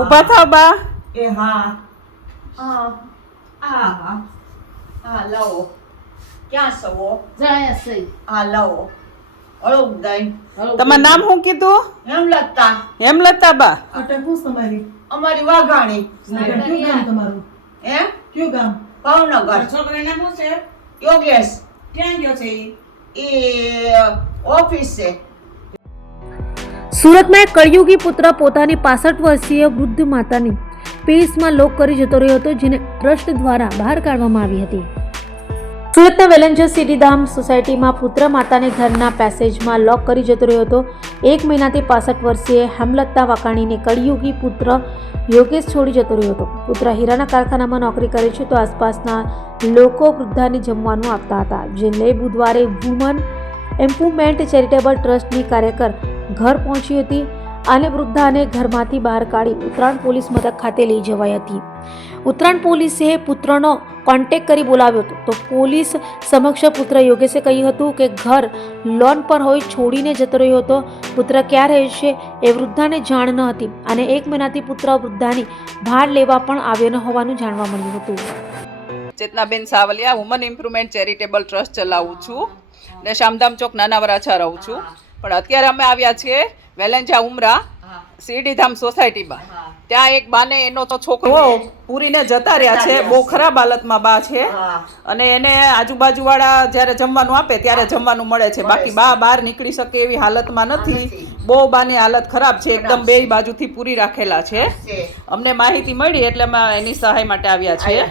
ઉભા થાવ બા. તમારું નામ શું કીધું? હેમલતા બા. અમારી વાઘાણી. કયું ગામ તમારું? હે? કયું ગામ? ભાવનગર. છોકરાનું નામ શું છે? યોગેશ. ક્યાં ગયો છે એ ઓફિસ છે. સુરતમાં એક કળયુગી પુત્ર પોતાની 65 વર્ષીય વૃદ્ધ માતાની પેસમાં લોક કરી જતો રહ્યો હતો, જેને ટ્રસ્ટ દ્વારા બહાર કાઢવામાં આવી હતી. સુરતના વેલેન્જર સિટીધામ સોસાયટીમાં પુત્ર માતાને ઘરના પેસેજમાં લોક કરી જતો રહ્યો હતો. 1 મહિનાથી 65 વર્ષીય હેમલતા વાકાણીને કળયુગી પુત્ર યોગેશ છોડી જતો રહ્યો હતો. પુત્ર હીરાના કારખાનામાં નોકરી કરે છે, તો આસપાસના લોકો વૃદ્ધાને જમવાનું આપતા હતા, જે લઈ બુધવારે વુમન એમ્પુમેન્ટ ચેરિટેબલ ટ્રસ્ટની કાર્યકર ઘર પહોંચી હતી અને વૃદ્ધાને ઘરમાંથી બહાર કાઢી ઉત્તરાયણ પોલીસ મથક ખાતે લઈ જવાઈ હતી. ઉત્તરાયણ પોલીસે પુત્રનો કોન્ટેક્ટ કરી બોલાવ્યો હતો, તો પોલીસ સમક્ષ પુત્ર યોગેશે કહ્યું હતું કે ઘર લોન પર હોય છોડીને જતો રહ્યો હતો. પુત્ર ક્યાં રહે છે એ વૃદ્ધાને જાણ ન હતી અને 1 મહિનાથી પુત્ર વૃદ્ધાની ભાડ લેવા પણ આવ્યો ન હોવાનું જાણવા મળ્યું હતું. Chetnaben Savaliya, woman improvement charitable trust ચલાવું છું ને શામધામ ચોક નાના વરાછા રહું છું. પણ અત્યારે અમે આવ્યા છીએ વેલેન્જા ઉમરા સીડીધામ સોસાયટીમાં. ત્યાં એક બાને એનો તો છોકરો પૂરીને જતા રહ્યા છે. બહુ ખરાબ હાલતમાં બા છે અને એને આજુબાજુ વાળા જયારે જમવાનું આપે ત્યારે જમવાનું મળે છે, બાકી બા બહાર નીકળી શકે એવી હાલતમાં નથી. બહુ બાની હાલત ખરાબ છે, એકદમ બે બાજુથી પૂરી રાખેલા છે. અમને માહિતી મળી એટલે અમે એની સહાય માટે આવ્યા છીએ.